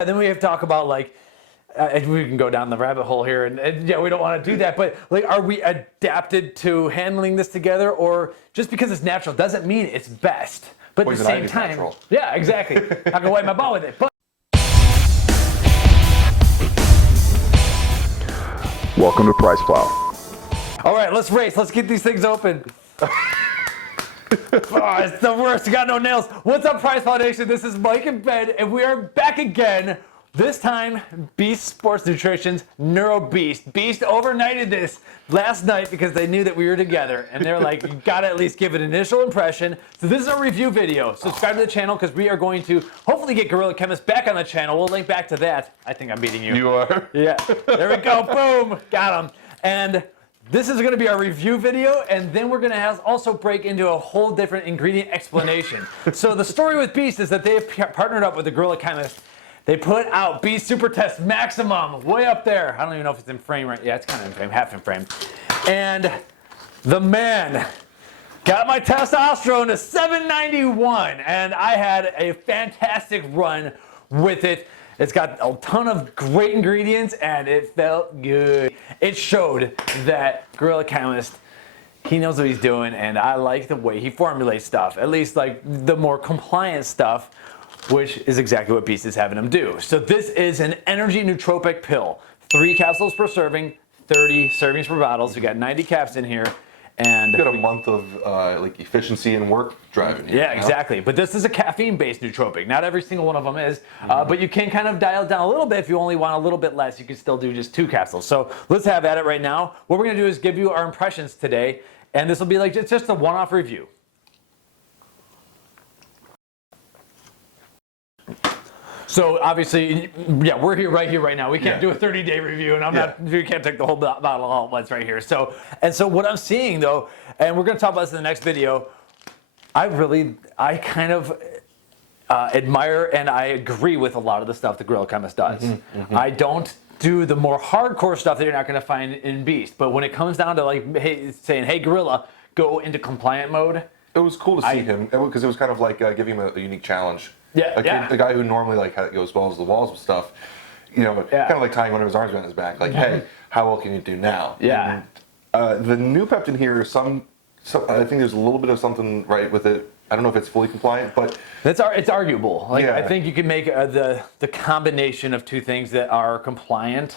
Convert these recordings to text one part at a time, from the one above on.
And then we have to talk about like, we can go down the rabbit hole here, and yeah, we don't want to do that. But like, are we adapted to handling this together, or just because it's natural doesn't mean it's best? But at the same time, natural. Yeah, exactly. I can wipe my ball with it. But welcome to PricePlow. All right, let's race. Let's get these things open. Oh, it's the worst. You got no nails. What's up, PricePlow Nation? This is Mike and Ben, and we are back again. This time, Beast Sports Nutrition's Neuro Beast. Beast overnighted this last night because they knew that we were together, and they're like, you gotta at least give an initial impression. So this is a review video. Subscribe to the channel because we are going to hopefully get Guerrilla Chemist back on the channel. We'll link back to that. I think I'm beating you. You are? Yeah. There we go. Boom. Got him. And this is going to be our review video, and then we're going to also break into a whole different ingredient explanation. So the story with Beast is that they have partnered up with the Guerrilla Chemist. They put out Beast Super Test Maximum way up there. I don't even know if it's in frame right. Yeah, it's kind of in frame, half in frame. And the man got my testosterone to 791, and I had a fantastic run with it. It's got a ton of great ingredients, and it felt good. It showed that Guerrilla Chemist, he knows what he's doing, and I like the way he formulates stuff, at least like the more compliant stuff, which is exactly what Beast is having him do. So this is an energy nootropic pill. 3 capsules per serving, 30 servings per bottle. So you got 90 caps in here. And you got a month of like efficiency and work driving here. Yeah, exactly. But this is a caffeine-based nootropic. Not every single one of them is, but you can kind of dial it down a little bit. If you only want a little bit less, you can still do just 2 capsules. So let's have at it right now. What we're gonna do is give you our impressions today, and this will be like it's just a one-off review. So obviously, yeah, we're here right now. We can't do a 30-day review, and we can't take the whole bottle all at once right here. So what I'm seeing though, and we're gonna talk about this in the next video, I kind of admire and I agree with a lot of the stuff the Guerrilla Chemist does. I don't do the more hardcore stuff that you're not gonna find in Beast, but when it comes down to like saying, hey Guerrilla, go into compliant mode. It was cool to see him, because it was kind of like giving him a unique challenge. Yeah, like the guy who normally like goes balls to the walls with stuff, you know, kind of like tying one of his arms around his back, like, hey, how well can you do now? Yeah. And, the new peptin here, I think there's a little bit of something right with it. I don't know if it's fully compliant, but it's arguable. Like I think you can make the combination of 2 things that are compliant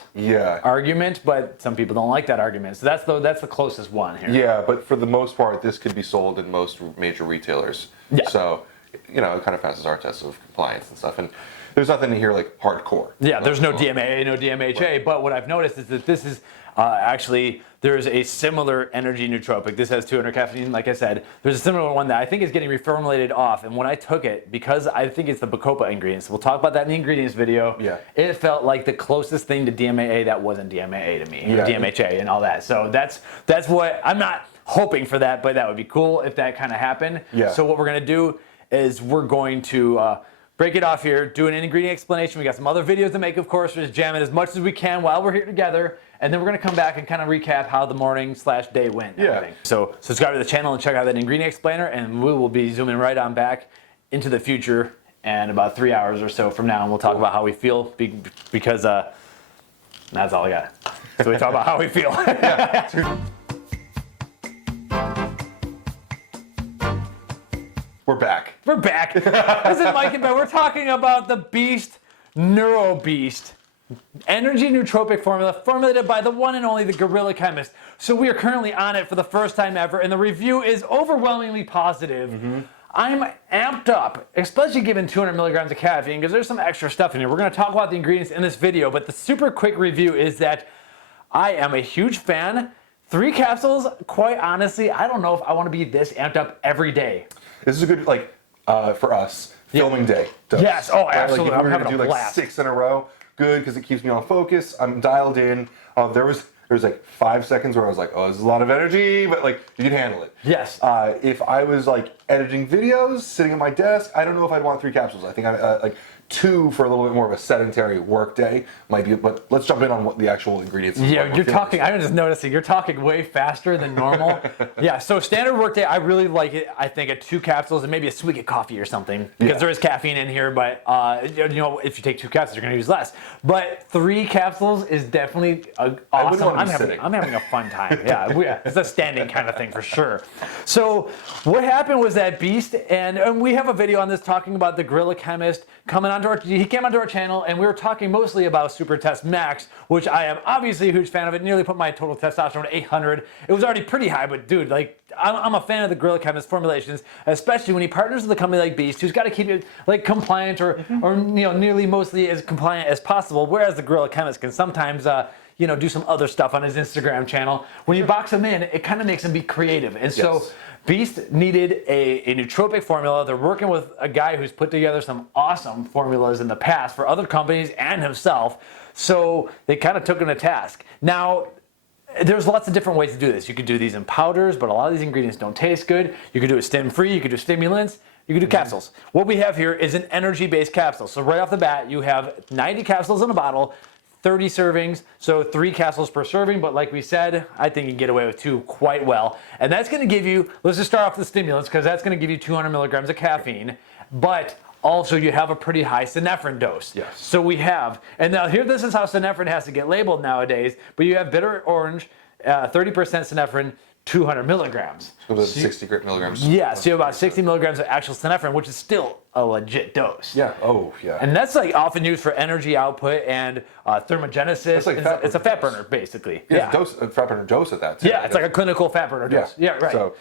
argument, but some people don't like that argument. So that's the closest one here. Yeah, but for the most part, this could be sold in most major retailers. Yeah. So, you know, it kind of passes our test of compliance and stuff. And there's nothing in here like hardcore. Yeah, there's no DMAA, no DMHA. Right. But what I've noticed is that this is actually, there's a similar energy nootropic. This has 200 caffeine, like I said. There's a similar one that I think is getting reformulated off. And when I took it, because I think it's the Bacopa ingredients, we'll talk about that in the ingredients video. Yeah. It felt like the closest thing to DMAA that wasn't DMAA to me, or DMHA and all that. So that's what, I'm not hoping for that, but that would be cool if that kind of happened. Yeah. So what we're gonna do is we're going to break it off here, do an ingredient explanation. We got some other videos to make, of course. We're just jamming as much as we can while we're here together. And then we're gonna come back and kind of recap how the morning/day went. Yeah. So subscribe to the channel and check out that ingredient explainer, and we will be zooming right on back into the future and about 3 hours or so from now, and we'll talk about how we feel because that's all I got. So we talk about how we feel. We're back. We're back. This is Mike and Ben. We're talking about the Beast, Neuro Beast, energy nootropic formula formulated by the one and only the Guerrilla Chemist. So we are currently on it for the first time ever, and the review is overwhelmingly positive. I'm amped up, especially given 200 milligrams of caffeine, because there's some extra stuff in here. We're going to talk about the ingredients in this video, but the super quick review is that I am a huge fan. 3 capsules, quite honestly, I don't know if I want to be this amped up every day. This is a good, like, for us, filming day. Dose. Yes, oh, absolutely. Like, if we were going to do like 6 in a row, good, because it keeps me on focus. I'm dialed in. There was like 5 seconds where I was like, oh, this is a lot of energy, but like, you can handle it. Yes. If I was like editing videos, sitting at my desk, I don't know if I'd want 3 capsules. I think like 2 for a little bit more of a sedentary work day might be, but let's jump in on what the actual ingredients. Yeah, you're talking. I'm just noticing you're talking way faster than normal. Yeah, so standard workday, I really like it. I think at 2 capsules and maybe a swig of coffee or something because there is caffeine in here. But you know, if you take 2 capsules, you're going to use less. But 3 capsules is definitely awesome. I'm having a fun time. Yeah, it's a standing kind of thing for sure. So what happened was that Beast, and we have a video on this talking about the Guerrilla Chemist coming onto he came onto our channel, and we were talking mostly about Super Test Max, which I am obviously a huge fan of. It nearly put my total testosterone to 800. It was already pretty high, but dude, like I'm a fan of the Guerrilla Chemist formulations, especially when he partners with a company like Beast, who's got to keep it like compliant or you know, nearly mostly as compliant as possible. Whereas the Guerrilla Chemist can sometimes you know, do some other stuff on his Instagram channel. When you box him in, it kind of makes him be creative, and so. Beast needed a nootropic formula. They're working with a guy who's put together some awesome formulas in the past for other companies and himself. So they kind of took him to task. Now, there's lots of different ways to do this. You could do these in powders, but a lot of these ingredients don't taste good. You could do it stim-free. You could do stimulants. You can do capsules. What we have here is an energy-based capsule. So right off the bat, you have 90 capsules in a bottle, 30 servings, so 3 capsules per serving, but like we said, I think you can get away with 2 quite well. And that's gonna give you, let's just start off with the stimulants, because that's gonna give you 200 milligrams of caffeine, but also you have a pretty high synephrine dose. Yes. So we have, and now here, this is how synephrine has to get labeled nowadays, but you have bitter orange, 30% synephrine, 200 milligrams. So that's 60 milligrams. Yeah, so you have about 60 milligrams of actual synephrine, which is still a legit dose. Yeah. Oh, yeah. And that's like often used for energy output and thermogenesis. Like it's a fat burner, basically. Yeah, a fat burner dose at that too. Yeah, it's like a clinical fat burner dose. Yeah, right. So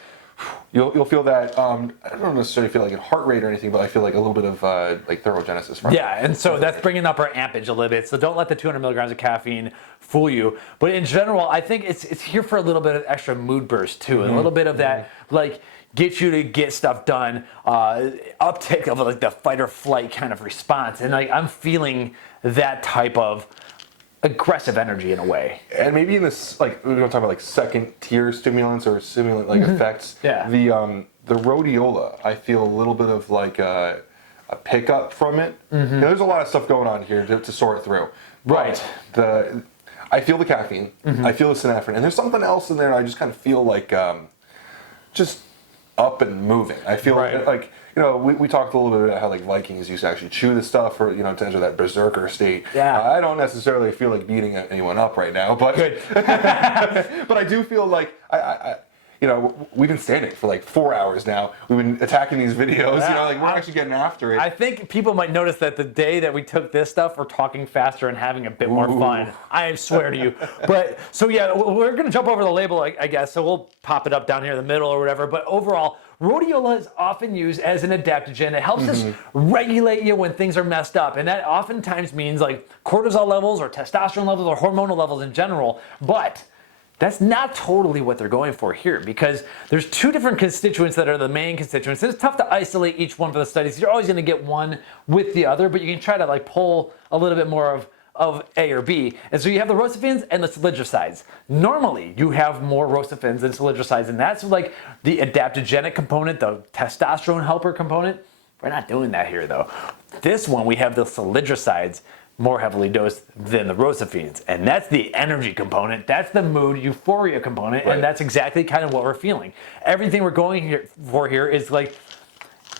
you'll feel that. I don't necessarily feel like a heart rate or anything, but I feel like a little bit of like thermogenesis from it. Yeah, and so that's bringing up our ampage a little bit. So don't let the 200 milligrams of caffeine fool you. But in general, I think it's here for a little bit of extra mood burst too, and a little bit of that like get you to get stuff done, uptick of like the fight or flight kind of response, and like I'm feeling that type of aggressive energy in a way. And maybe in this, like we're gonna talk about like second tier stimulants or stimulant like effects. Yeah. The rhodiola, I feel a little bit of like a pickup from it. You know, there's a lot of stuff going on here to sort through. Right. I feel the caffeine. I feel the synephrine, and there's something else in there. I just kind of feel like just up and moving. I feel like, you know, we talked a little bit about how like Vikings used to actually chew the stuff or, you know, to enter that berserker state. Yeah. I don't necessarily feel like beating anyone up right now, but but I do feel like I you know, we've been standing for like 4 hours now. We've been attacking these videos. You know, like we're actually getting after it. I think people might notice that the day that we took this stuff, we're talking faster and having a bit more fun. I swear to you. But so yeah, we're gonna jump over the label, I guess. So we'll pop it up down here in the middle or whatever. But overall, rhodiola is often used as an adaptogen. It helps us regulate you when things are messed up, and that oftentimes means like cortisol levels or testosterone levels or hormonal levels in general. But that's not totally what they're going for here, because there's 2 different constituents that are the main constituents. And it's tough to isolate each one for the studies. You're always going to get one with the other, but you can try to like pull a little bit more of A or B. And so you have the rosifins and the salicylides. Normally, you have more rosifins than salicylides, and that's like the adaptogenic component, the testosterone helper component. We're not doing that here, though. This one, we have the salicylides more heavily dosed than the rosifins, and that's the energy component, that's the mood euphoria component, and that's exactly kind of what we're feeling. Everything we're going for here is like,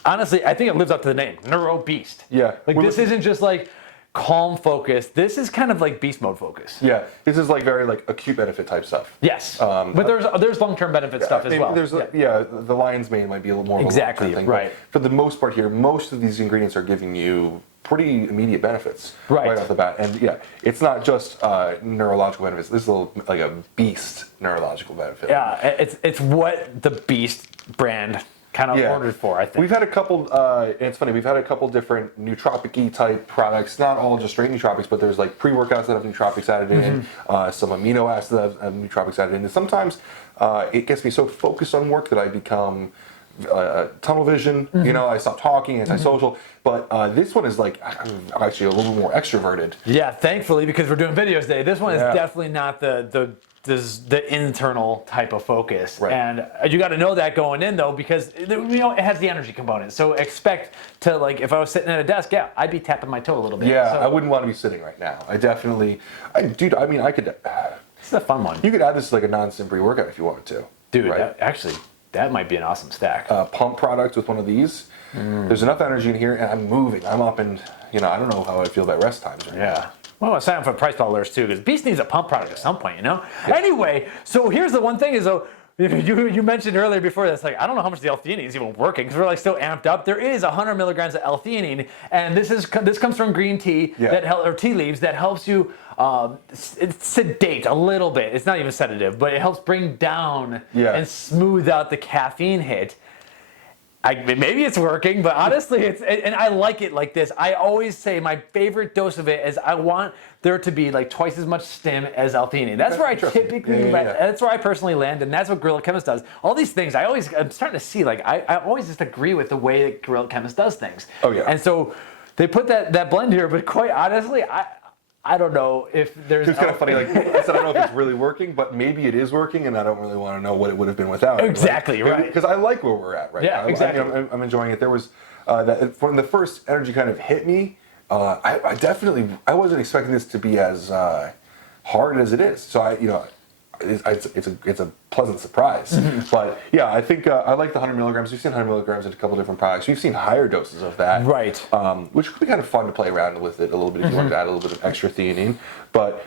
honestly, I think it lives up to the name, Neuro Beast. Yeah. Like this isn't just like calm focus, this is kind of like beast mode focus. Yeah, this is like very like acute benefit type stuff. Yes, but there's long-term benefit stuff as well. There's the lion's mane might be a little more exactly of a thing, right. For the most part here, most of these ingredients are giving you pretty immediate benefits right off the bat. And yeah, it's not just neurological benefits. This is a little, like a beast neurological benefit. Yeah, it's what the Beast brand kind of ordered for, I think. We've had a couple, it's funny, we've had a couple different nootropic-y type products, not all just straight nootropics, but there's like pre-workouts that have nootropics added in, some amino acids that have nootropics added in. And sometimes it gets me so focused on work that I become tunnel vision, you know, I stop talking, antisocial, but this one is like actually a little more extroverted. Yeah, thankfully, because we're doing videos today. This one is definitely not the the internal type of focus. Right. And you got to know that going in though, because it has the energy component. So expect to, like, if I was sitting at a desk, yeah, I'd be tapping my toe a little bit. Yeah, So, I wouldn't want to be sitting right now. Dude, I mean, I could. it's a fun one. You could add this to like a non-sim pre-workout if you wanted to. Dude, right? that might be an awesome stack. Pump product with one of these. There's enough energy in here, and I'm moving. I'm up, and I don't know how I feel about rest times right now. Yeah. Well, I'm signing for PricePlow alerts too, because Beast needs a pump product at some point, you know? Yeah. Anyway, so here's the one thing is, though, you mentioned earlier before this, like, I don't know how much the L-theanine is even working, because we're like still amped up. There is 100 milligrams of L-theanine, and this comes from green tea, or tea leaves, that helps you sedate a little bit. It's not even sedative, but it helps bring down and smooth out the caffeine hit. Maybe it's working, but honestly, and I like it like this. I always say my favorite dose of it is I want there to be like twice as much stim as L-theanine. That's where I typically, that's where I personally land, and that's what Guerrilla Chemist does. All these things, I'm starting to see, like, I always just agree with the way that Guerrilla Chemist does things. Oh yeah. And so they put that blend here, but quite honestly, I don't know if there's... It's kind of funny, like I said, I don't know if it's really working, but maybe it is working, and I don't really want to know what it would have been without it. Exactly, right. Because I like where we're at right now. Exactly. I'm enjoying it. There was, when the first energy kind of hit me, I wasn't expecting this to be as hard as it is. So it's a pleasant surprise. But yeah, I think I like the 100 milligrams. We've seen 100 milligrams in a couple different products. We've seen higher doses of that, right? Which could be kind of fun to play around with it a little bit if you wanted to add a little bit of extra theanine. But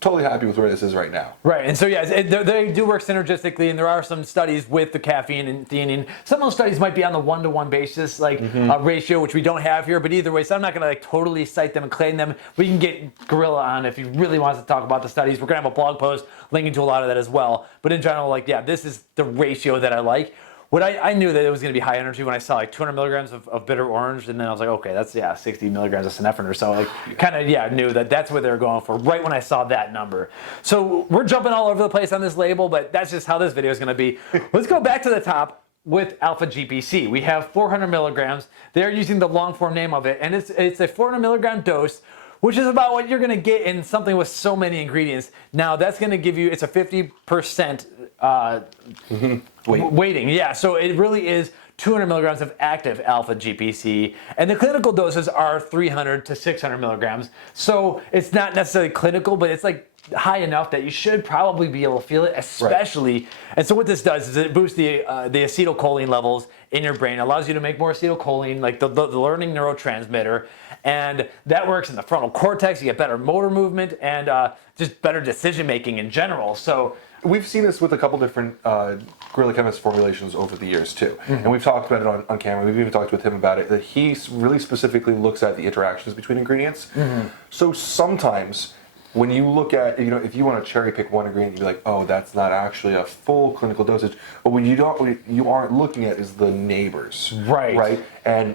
totally happy with where this is right now. Right, and so yeah, they do work synergistically, and there are some studies with the caffeine and theanine. Some of those studies might be on the 1-to-1 basis, like ratio, which we don't have here. But either way, so I'm not going to like totally cite them and claim them. We can get Guerrilla on if he really wants to talk about the studies. We're going to have a blog post linking to a lot of that as well. But in general, like, yeah, this is the ratio that I like. What I knew that it was going to be high energy when I saw like 200 milligrams of bitter orange, and then I was like, okay, that's 60 milligrams of synephrine or so. Like, kind of knew that that's what they were going for right when I saw that number. So we're jumping all over the place on this label, but that's just how this video is going to be. Let's go back to the top with alpha GPC. We have 400 milligrams. They're using the long form name of it, and it's a 400 milligram dose, which is about what you're going to get in something with so many ingredients. Now that's going to give you, it's a 50% weighting. Yeah, so it really is 200 milligrams of active alpha GPC, and the clinical doses are 300 to 600 milligrams. So it's not necessarily clinical, but it's like high enough that you should probably be able to feel it, especially. Right. And so what this does is it boosts the acetylcholine levels in your brain, allows you to make more acetylcholine, like the learning neurotransmitter, and that works in the frontal cortex. You get better motor movement and just better decision making in general. So we've seen this with a couple different Guerrilla Chemist formulations over the years too, and we've talked about it on camera. We've even talked with him about it, that he really specifically looks at the interactions between ingredients. So sometimes when you look at, if you want to cherry pick one ingredient, you'd be like, oh, that's not actually a full clinical dosage. But what you aren't looking at is the neighbors, right? And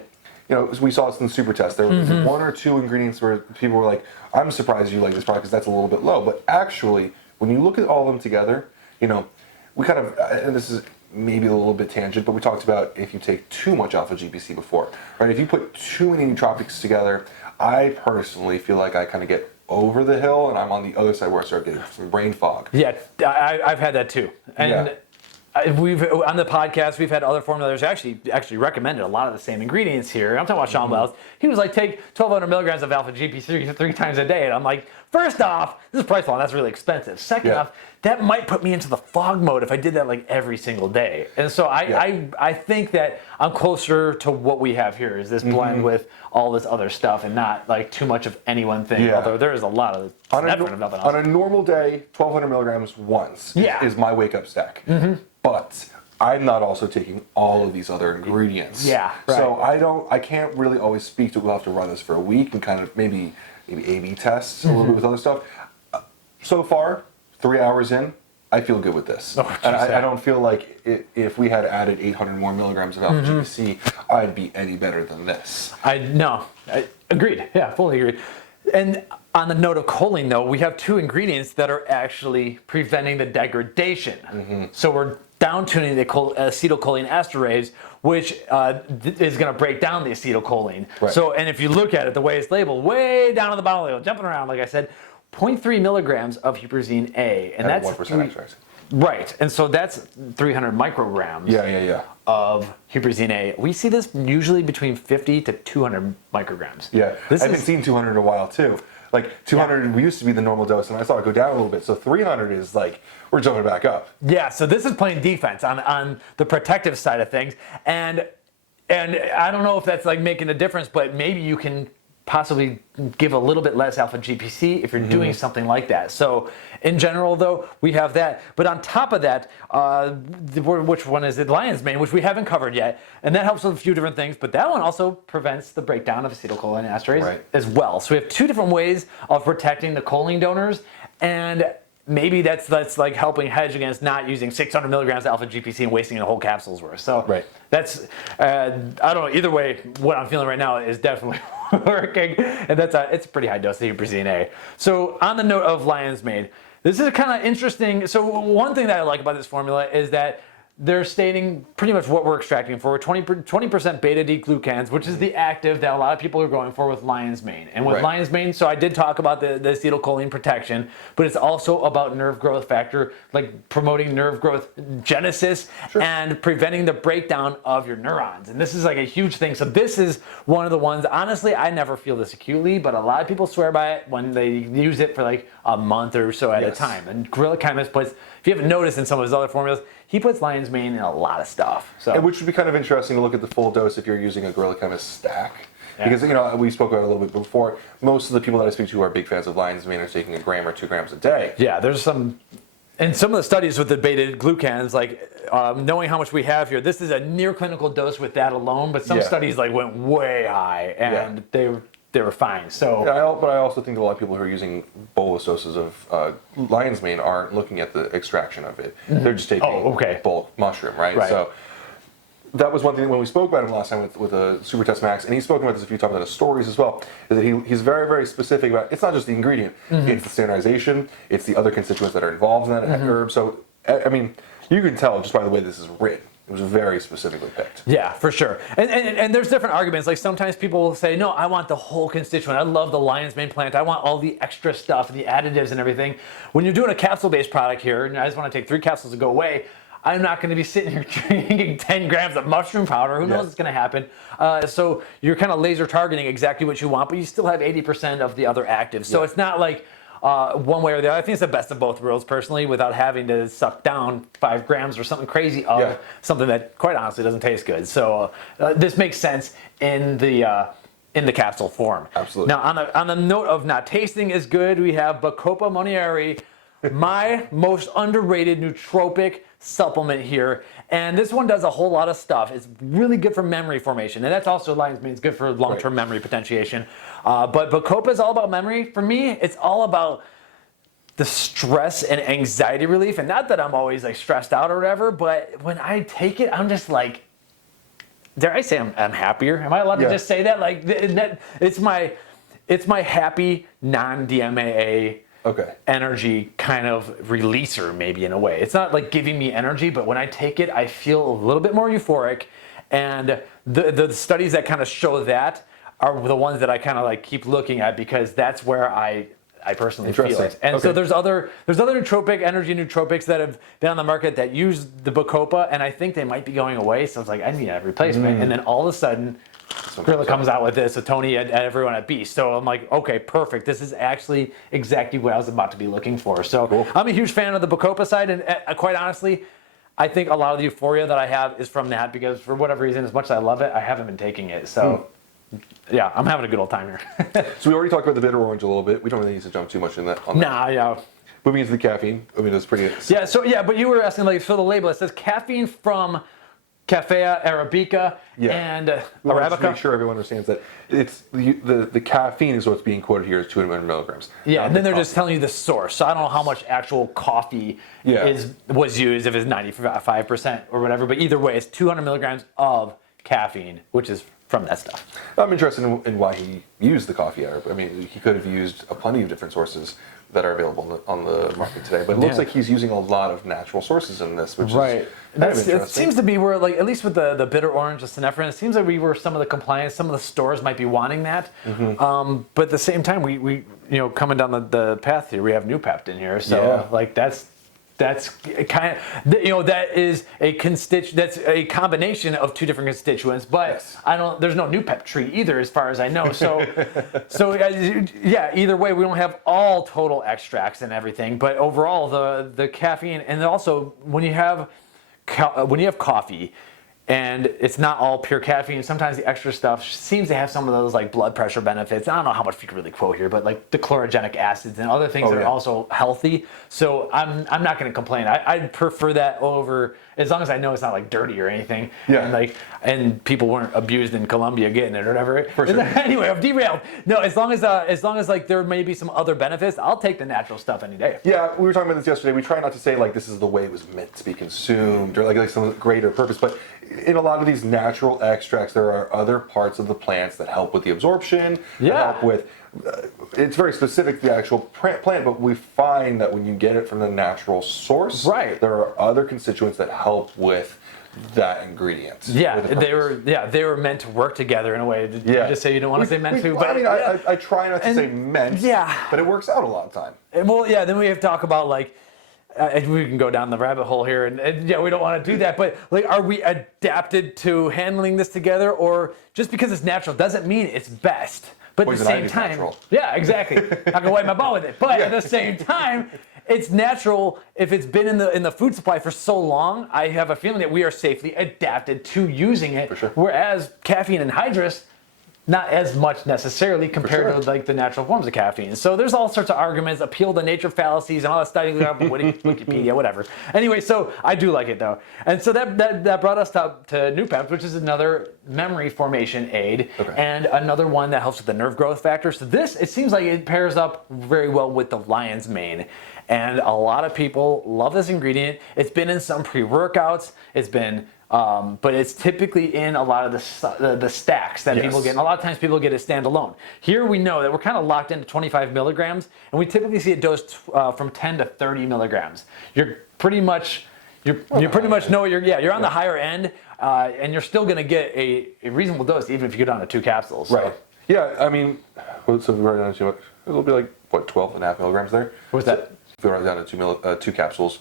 we saw this in the super test. There was one or two ingredients where people were like, I'm surprised you like this product because that's a little bit low. But actually, when you look at all of them together, we kind of, and this is maybe a little bit tangent, but we talked about if you take too much alpha GPC before, right? If you put too many nootropics together, I personally feel like I kind of get over the hill, and I'm on the other side where I start getting some brain fog. Yeah, I've had that too. And we've on the podcast, we've had other formulators actually recommended a lot of the same ingredients here. I'm talking about Sean Wells. He was like, take 1,200 milligrams of alpha GPC three times a day. And I'm like, first off, this is PricePlow, that's really expensive. Second off, that might put me into the fog mode if I did that like every single day. And so I think that I'm closer to what we have here, is this blend with all this other stuff and not like too much of any one thing. Although there is a lot of on a normal day, 1,200 milligrams once is my wake up stack. But I'm not also taking all of these other ingredients. So I can't really always speak to, we'll have to run this for a week and kind of maybe A/B tests a little bit with other stuff. So far, 3 hours in, I feel good with this. And I don't feel like if we had added 800 more milligrams of alpha GPC, I'd be any better than this. Agreed. Yeah, fully agreed. And on the note of choline, though, we have two ingredients that are actually preventing the degradation. So we're down tuning the acetylcholine esterase, which is going to break down the acetylcholine. So, and if you look at it, the way it's labeled, way down on the bottom of the label, jumping around, like I said, 0.3 milligrams of huperzine A, and that's 1% extract. Right, and so that's 300 micrograms. Yeah. Of huperzine A. We see this usually between 50 to 200 micrograms. Yeah, I haven't seen 200 in a while too. Like 200 used to be the normal dose, and I saw it go down a little bit. So 300 is like we're jumping back up. Yeah, so this is playing defense on the protective side of things, and I don't know if that's like making a difference, but maybe you can possibly give a little bit less alpha GPC if you're doing something like that. So in general, though, we have that. But on top of that, which one is it? Lion's Mane, which we haven't covered yet. And that helps with a few different things. But that one also prevents the breakdown of acetylcholinesterase as well. So we have two different ways of protecting the choline donors. And maybe that's like helping hedge against not using 600 milligrams of alpha GPC and wasting a whole capsule's worth. So that's, I don't know, either way, what I'm feeling right now is definitely working. And it's a pretty high dose of huperzine A. So on the note of Lion's Mane, this is kind of interesting. So one thing that I like about this formula is that they're stating pretty much what we're extracting for. 20% beta-D-glucans, which is the active that a lot of people are going for with Lion's Mane. And with Lion's Mane, so I did talk about the acetylcholine protection, but it's also about nerve growth factor, like promoting nerve growth genesis and preventing the breakdown of your neurons. And this is like a huge thing. So this is one of the ones, honestly, I never feel this acutely, but a lot of people swear by it when they use it for like a month or so at a time. And Guerrilla Chemist puts, if you haven't noticed in some of his other formulas, he puts Lion's Mane in a lot of stuff. So, and which would be kind of interesting to look at the full dose if you're using a Guerrilla Chemist stack. Because, we spoke about it a little bit before. Most of the people that I speak to who are big fans of Lion's Mane are taking 1 gram or 2 grams a day. Yeah, there's some, and some of the studies with the beta-glucans, like knowing how much we have here, this is a near clinical dose with that alone, but some studies like went way high, and they were fine. So, but I also think that a lot of people who are using bolus doses of Lion's Mane aren't looking at the extraction of it. They're just taking bulk mushroom, right? So that was one thing when we spoke about him last time with a Super Test Max, and he's spoken about this a few times in his stories as well, is that he's very, very specific about, it's not just the ingredient, it's the standardization, it's the other constituents that are involved in that herb. So, I mean, you can tell just by the way this is written. It was very specifically picked. Yeah, for sure. And there's different arguments. Like sometimes people will say, no, I want the whole constituent. I love the Lion's Mane plant. I want all the extra stuff, the additives and everything. When you're doing a capsule-based product here, and I just want to take 3 capsules to go away, I'm not going to be sitting here drinking 10 grams of mushroom powder. Who knows what's going to happen? So you're kind of laser targeting exactly what you want, but you still have 80% of the other actives. So it's not like one way or the other. I think it's the best of both worlds, personally, without having to suck down 5 grams or something crazy of something that, quite honestly, doesn't taste good. So this makes sense in the capsule form. Absolutely. Now, on the note of not tasting as good, we have Bacopa Monnieri, my most underrated nootropic supplement here. And this one does a whole lot of stuff. It's really good for memory formation. And that's also Lion's Mane. It's good for long-term memory potentiation. But Bacopa is all about memory. For me, it's all about the stress and anxiety relief. And not that I'm always like stressed out or whatever, but when I take it, I'm just like, dare I say I'm happier? Am I allowed to just say that? Like, it's my happy non-DMAA energy kind of releaser, maybe, in a way. It's not like giving me energy, but when I take it, I feel a little bit more euphoric. And the studies that kind of show that are the ones that I kind of like keep looking at, because that's where I personally feel it. And so there's other energy nootropics that have been on the market that use the Bacopa, and I think they might be going away. So it's like, I need a replacement. And then all of a sudden, Guerrilla comes out with this, so Tony and everyone at Beast. So I'm like, okay, perfect. This is actually exactly what I was about to be looking for. So I'm a huge fan of the Bacopa side, and quite honestly, I think a lot of the euphoria that I have is from that, because for whatever reason, as much as I love it, I haven't been taking it. So yeah, I'm having a good old time here. So we already talked about the bitter orange a little bit. We don't really need to jump too much in that. Moving into the caffeine, I mean, that's pretty. But you were asking, like, so the label, it says caffeine from Caffea arabica and Arabica. To make sure everyone understands that it's the caffeine is what's being quoted here is 200 milligrams. Yeah, and then they're just telling you the source. So I don't know how much actual coffee was used, if it's 95% or whatever. But either way, it's 200 milligrams of caffeine, which is from that stuff. I'm interested in why he used the coffee herb. I mean, he could have used plenty of different sources that are available on the market today, but it looks like he's using a lot of natural sources in this, which is kind of interesting. It seems to be where, like, at least with the bitter orange, the synephrine, it seems like we were some of the compliance, some of the stores might be wanting that. But at the same time, we coming down the path here, we have Nootropic in here, so like that's kind of, that is that's a combination of two different constituents, but there's no Nootropic tree either as far as I know. So either way, we don't have all total extracts and everything, but overall the caffeine, and then also when you have coffee, and it's not all pure caffeine. Sometimes the extra stuff seems to have some of those like blood pressure benefits. I don't know how much we can really quote here, but like the chlorogenic acids and other things that are also healthy. So I'm not going to complain. I'd prefer that over, as long as I know it's not like dirty or anything. Yeah. And people weren't abused in Colombia getting it or whatever. For sure. Anyway, I've derailed. No, as long as like there may be some other benefits, I'll take the natural stuff any day. Yeah, we were talking about this yesterday. We try not to say like this is the way it was meant to be consumed or like some greater purpose, but in a lot of these natural extracts, there are other parts of the plants that help with the absorption, that help with, it's very specific to the actual plant, but we find that when you get it from the natural source, there are other constituents that help with that ingredient. They were meant to work together in a way. Did you just say you don't want to say meant to? But I try not to say meant, but it works out a lot of the time. Well, then we have to talk about like, we can go down the rabbit hole here, and we don't want to do that. But like, are we adapted to handling this together, or just because it's natural doesn't mean it's best? But at the same time, natural. Exactly. I can wipe my butt with it, but at the same time, it's natural. If it's been in the food supply for so long, I have a feeling that we are safely adapted to using it. For sure. Whereas caffeine anhydrous, not as much necessarily compared to like the natural forms of caffeine. So there's all sorts of arguments, appeal to nature fallacies and all that stuff, Wikipedia, whatever. Anyway, so I do like it though. And so that brought us to Nootropic, which is another memory formation aid and another one that helps with the nerve growth factor. So this, it seems like it pairs up very well with the lion's mane. And a lot of people love this ingredient. It's been in some pre-workouts. It's been but it's typically in a lot of the stacks that people get. And a lot of times people get it standalone. Here we know that we're kind of locked into 25 milligrams, and we typically see it dosed from 10 to 30 milligrams. You're pretty much know you're on the higher end, and you're still going to get a reasonable dose even if you go down to 2 capsules. Right. Yeah. I mean, so if we write down to it'll be like what 12.5 milligrams there. What's that? If we write down to 2 capsules.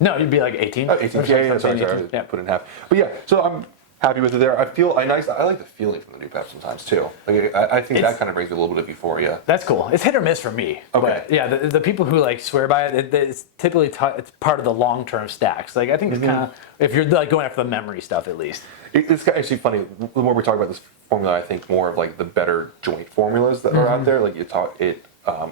No, you'd be like 18. 18. Sorry. Put it in half. But yeah, so I'm happy with it there. I like the feeling from the Nootropic sometimes too. Like I think that kind of brings a little bit of euphoria. That's cool. It's hit or miss for me. Okay. But yeah, the people who like swear by it, it's typically it's part of the long-term stacks. Like I think it's kind of, if you're like going after the memory stuff at least. It's actually funny. The more we talk about this formula, I think more of like the better joint formulas that are out there. Like it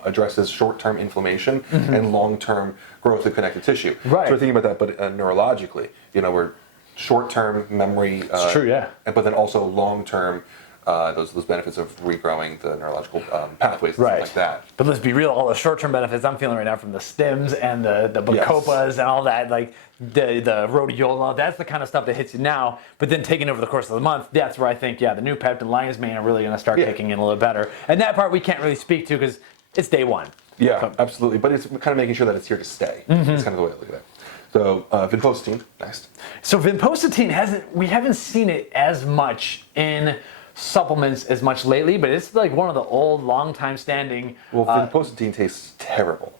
addresses short-term inflammation and long-term growth of connective tissue. Right. So we're thinking about that, but neurologically, we're short-term memory. It's true, yeah. But then also long-term, those benefits of regrowing the neurological pathways and stuff like that. But let's be real, all the short-term benefits I'm feeling right now from the stims and the bacopas and all that, like the rhodiola, that's the kind of stuff that hits you now. But then taking over the course of the month, that's where I think, the Nootropic and lion's mane are really going to start kicking in a little better. And that part we can't really speak to because it's day one. Yeah, absolutely. But it's kind of making sure that it's here to stay. It's kind of the way I look at it. So vinpocetine, next. So vinpocetine we haven't seen it as much in supplements as much lately, but it's like one of the old, long-time standing. Well, vinpocetine tastes terrible.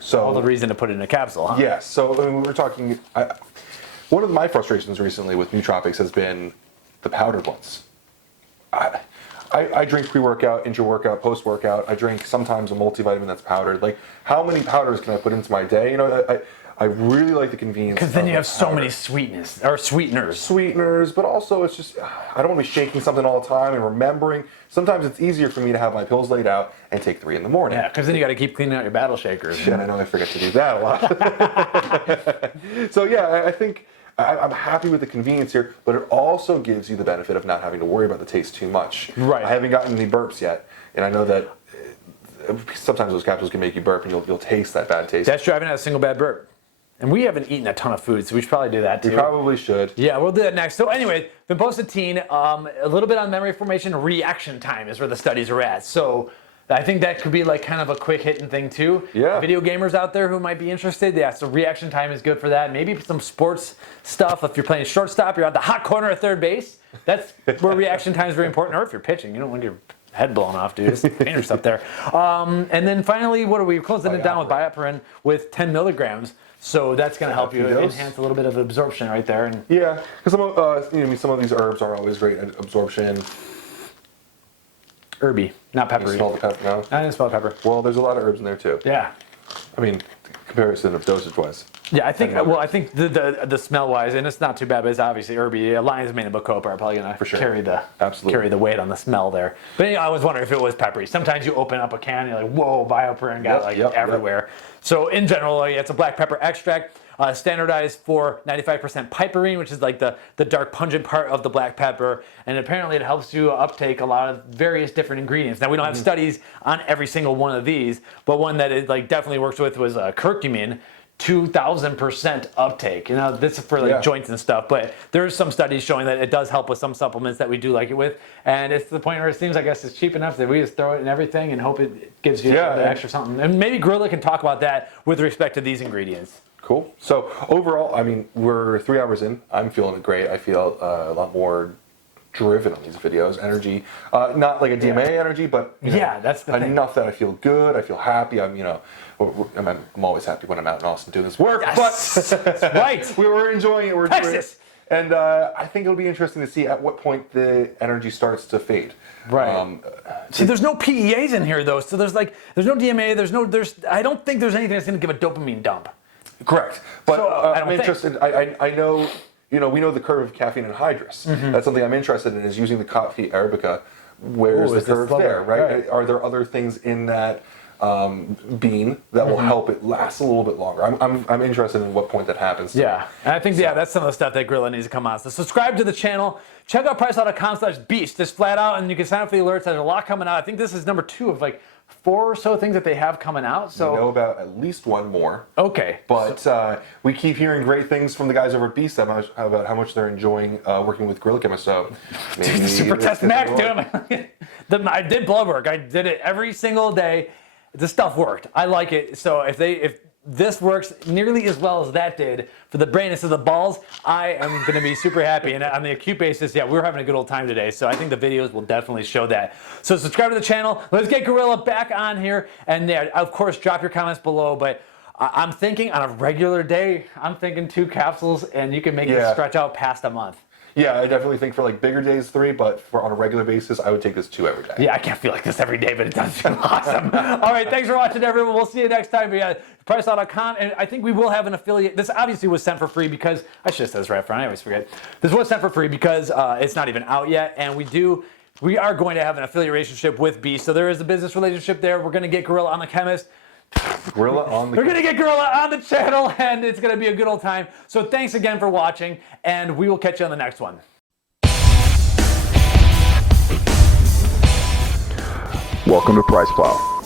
So all the reason to put it in a capsule, huh? Yes. So we were talking. One of my frustrations recently with nootropics has been the powdered ones. I drink pre-workout, intra-workout, post-workout. I drink sometimes a multivitamin that's powdered. Like, how many powders can I put into my day? I really like the convenience. Because then you have so many sweeteners. Sweeteners, but also it's just, I don't want to be shaking something all the time and remembering. Sometimes it's easier for me to have my pills laid out and take 3 in the morning. Yeah, because then you got to keep cleaning out your battle shakers. Shit, I know I forget to do that a lot. So yeah, I think I'm happy with the convenience here, but it also gives you the benefit of not having to worry about the taste too much. Right. I haven't gotten any burps yet, and I know that sometimes those capsules can make you burp, and you'll taste that bad taste. That's driving out a single bad burp. And we haven't eaten a ton of food, so we should probably do that too. We probably should. Yeah, we'll do that next. So anyway, been posted teen, a little bit on memory formation. Reaction time is where the studies are at. So I think that could be like kind of a quick hitting thing too. Yeah. Video gamers out there who might be interested. Yeah, so reaction time is good for that. Maybe some sports stuff. If you're playing shortstop, you're at the hot corner at third base. That's where reaction time is very important. Or if you're pitching, you don't want your head blown off, dude. It's dangerous up there. And then finally, what are we closing it down with bioperin with 10 milligrams. So that's going to help you enhance a little bit of absorption right there. And yeah, because some of these herbs are always great at absorption. Herby, not peppery. You smell the pepper now? I didn't smell pepper. Well, there's a lot of herbs in there too. Yeah. I mean, comparison of dosage-wise. Yeah, I think. Well, I think the smell-wise, and it's not too bad, but it's obviously herby. Lion's mane and bacopa are probably gonna carry the weight on the smell there. But anyway, I was wondering if it was peppery. Sometimes you open up a can, and you're like, whoa, bioperin got everywhere. So in general, it's a black pepper extract. Standardized for 95% piperine, which is like the dark pungent part of the black pepper, and apparently it helps you uptake a lot of various different ingredients. Now we don't have studies on every single one of these, but one that it like definitely works with was curcumin. 2,000% uptake. You know, this is for like joints and stuff, but there's some studies showing that it does help with some supplements that we do like it with. And it's to the point where it seems, I guess, it's cheap enough that we just throw it in everything and hope it gives you an extra something. And maybe Guerrilla can talk about that with respect to these ingredients. Cool. So overall, I mean, we're 3 hours in. I'm feeling it great. I feel a lot more driven on these videos. Energy, not like a DMA energy, but that's the thing. Enough that I feel good. I feel happy. I'm always happy when I'm out in Austin doing this work. Yes. But right, we're enjoying it. We're Texas. And I think it'll be interesting to see at what point the energy starts to fade. Right. See, there's no PEAs in here though, so there's no DMA. I don't think there's anything that's going to give a dopamine dump. Correct. But so, I'm interested. I know. We know the curve of caffeine anhydrous. That's something I'm interested in, is using the coffee Arabica. Where's the curve there, right? Are there other things in that bean that will help it last a little bit longer? I'm interested in what point that happens. Yeah, and I think that's some of the stuff that Guerrilla needs to come on. So subscribe to the channel. Check out PricePlow.com/beast. Just flat out, and you can sign up for the alerts. There's a lot coming out. I think this is number 2 of like 4 or so things that they have coming out. So we know about at least one more. Okay. But we keep hearing great things from the guys over at Beast about how much they're enjoying working with Guerrilla Chemist. So dude, super test max, dude. I did blood work. I did it every single day. The stuff worked. I like it. So if this works nearly as well as that did for the brain instead of the balls, I am going to be super happy. And on the acute basis, we're having a good old time today. So I think the videos will definitely show that. So subscribe to the channel. Let's get Guerrilla back on here. And of course, drop your comments below. But I'm thinking on a regular day, I'm thinking 2 capsules, and you can make it stretch out past a month. Yeah, I definitely think for like bigger days 3, but on a regular basis, I would take this 2 every day. Yeah, I can't feel like this every day, but it does feel awesome. All right, thanks for watching, everyone. We'll see you next time. But PricePlow.com, and I think we will have an affiliate. This obviously was sent for free because, I should have said this right up front, I always forget. This was sent for free because it's not even out yet, and we are going to have an affiliate relationship with Beast. So there is a business relationship there. We're going to get Guerrilla on the Chemist. We're going to get Guerrilla on the channel, and it's going to be a good old time. So thanks again for watching, and we will catch you on the next one. Welcome to PricePlow.